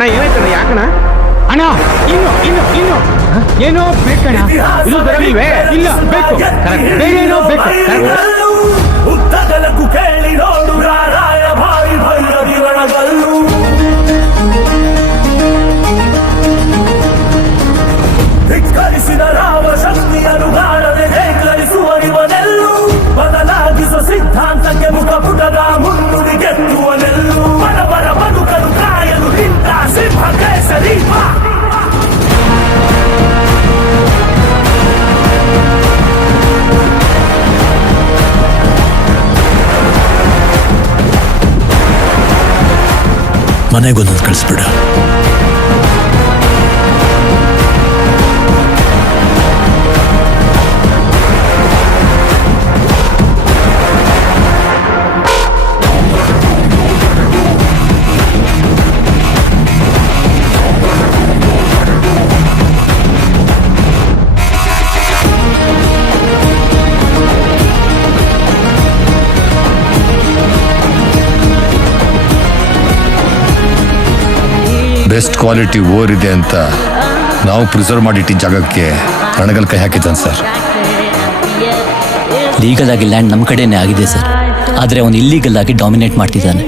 ಅಣ್ಣ ಏನಾಯ್ತಣ್ಣ ಯಾಕಣ್ಣ ಅಣ್ಣ ಇನ್ನು ಏನೋ ಬೇಕಣ್ಣ. ಇದು ಬರಲಿಲ್ವೇ ಇಲ್ಲ ಬೇಕು, ಬೇರೆ ಏನೋ ಬೇಕು. ಉತ್ತಗಲಕ್ಕೂ ಕೇಳಿ ನೋಡು ರಾರಾಯ ಭಾರಿ ಭೈರವಿರಣಗಲ್ಲು ಧಿಕ್ಕರಿಸಿದ ರಾಮ ಶಕ್ತಿಯನ್ನು ಗಾಡದೆ ಧಿಕ್ಕರಿಸುವರಿವನೆಲ್ಲು ಬದಲಾಗಿಸುವ ಸಿದ್ಧಾಂತಕ್ಕೆ ಮುಖಪುಟದ ಮುನ್ನುಡಿ ಗೆತ್ತುವನೆಲ್ಲು ಬಡವರ ಬದುಕಲು ಕಾಯಲು ನಿಂತ ಸಿಂಹ ಕೇಸರಿ ಮನೆಗೊಂದೊಂದು ಕಳಿಸ್ಬಿಡ. ಬೆಸ್ಟ್ ಕ್ವಾಲಿಟಿ ಓರ್ ಇದೆ ಅಂತ ನಾವು ಪ್ರಿಸರ್ವ್ ಮಾಡಿಟ್ಟಿದ್ದ ಜಾಗಕ್ಕೆ ರಣಗಲ್ ಕೈ ಹಾಕಿದ್ದಾನೆ ಸರ್. ಲೀಗಲ್ ಆಗಿ ಲ್ಯಾಂಡ್ ನಮ್ಮ ಕಡೆನೇ ಆಗಿದೆ ಸರ್, ಆದರೆ ಅವನು ಇಲ್ಲೀಗಲ್ ಆಗಿ ಡಾಮಿನೇಟ್ ಮಾಡ್ತಿದ್ದಾನೆ.